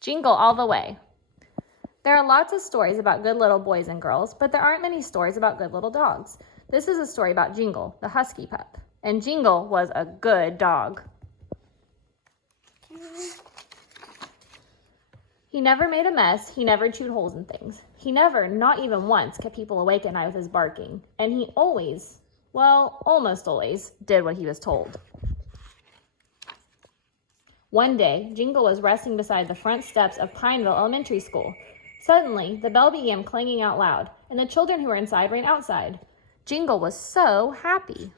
Jingle all the way. There are lots of stories about good little boys and girls, but there aren't many stories about good little dogs. This is a story about Jingle, the husky pup. And Jingle was a good dog. He never made a mess. He never chewed holes in things. He never, not even once, kept people awake at night with his barking. And he always, well, almost always, did what he was told. One day, Jingle was resting beside the front steps of Pineville Elementary School. Suddenly, the bell began clanging out loud, and the children who were inside ran outside. Jingle was so happy.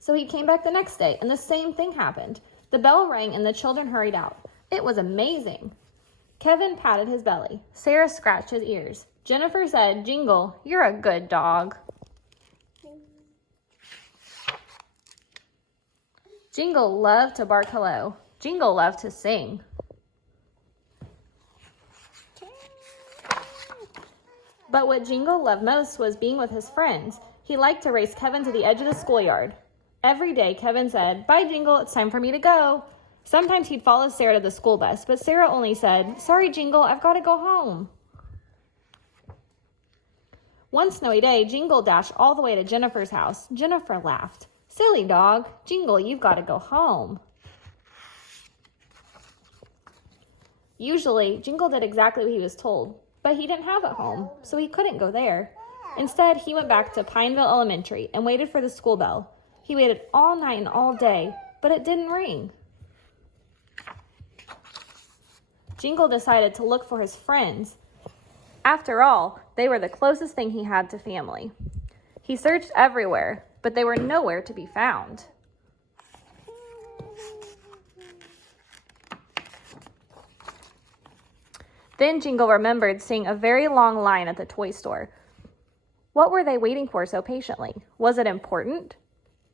So he came back the next day, and the same thing happened. The bell rang, and the children hurried out. It was amazing. Kevin patted his belly. Sarah scratched his ears. Jennifer said, "Jingle, you're a good dog." Jingle loved to bark hello. Jingle loved to sing. But what Jingle loved most was being with his friends. He liked to race Kevin to the edge of the schoolyard. Every day, Kevin said, "Bye, Jingle, it's time for me to go." Sometimes he'd follow Sarah to the school bus, but Sarah only said, "Sorry, Jingle, I've got to go home." One snowy day, Jingle dashed all the way to Jennifer's house. Jennifer laughed. "Silly dog, Jingle, you've got to go home." Usually, Jingle did exactly what he was told, but he didn't have a home, so he couldn't go there. Instead, he went back to Pineville Elementary and waited for the school bell. He waited all night and all day, but it didn't ring. Jingle decided to look for his friends. After all, they were the closest thing he had to family. He searched everywhere, but they were nowhere to be found. Then Jingle remembered seeing a very long line at the toy store. What were they waiting for so patiently? Was it important?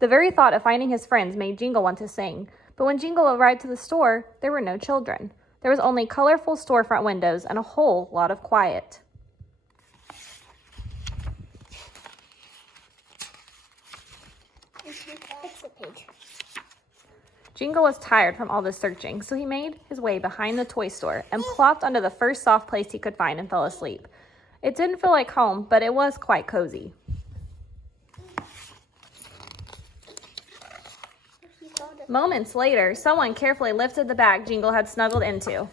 The very thought of finding his friends made Jingle want to sing, but when Jingle arrived to the store, there were no children. There was only colorful storefront windows and a whole lot of quiet. Jingle was tired from all this searching, so he made his way behind the toy store and plopped onto the first soft place he could find and fell asleep. It didn't feel like home, but it was quite cozy. Moments later, someone carefully lifted the bag Jingle had snuggled into.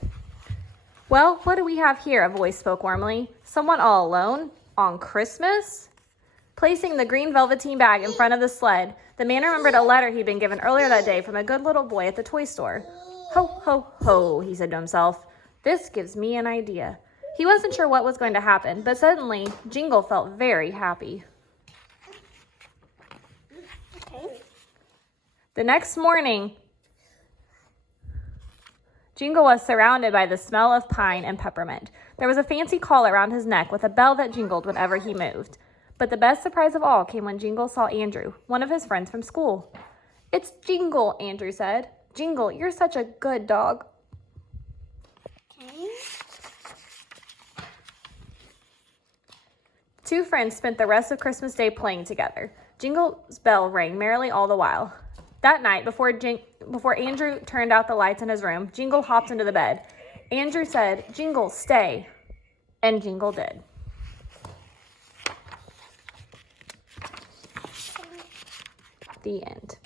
"Well, what do we have here?" a voice spoke warmly. "Someone all alone? On Christmas?" Placing the green velveteen bag in front of the sled, the man remembered a letter he'd been given earlier that day from a good little boy at the toy store. "Ho, ho, ho," he said to himself. "This gives me an idea." He wasn't sure what was going to happen, but suddenly, Jingle felt very happy. The next morning, Jingle was surrounded by the smell of pine and peppermint. There was a fancy collar around his neck with a bell that jingled whenever he moved. But the best surprise of all came when Jingle saw Andrew, one of his friends from school. "It's Jingle," Andrew said. "Jingle, you're such a good dog." Two friends spent the rest of Christmas Day playing together. Jingle's bell rang merrily all the while. That night, before Andrew turned out the lights in his room, Jingle hopped into the bed. Andrew said, "Jingle, stay." And Jingle did. The end.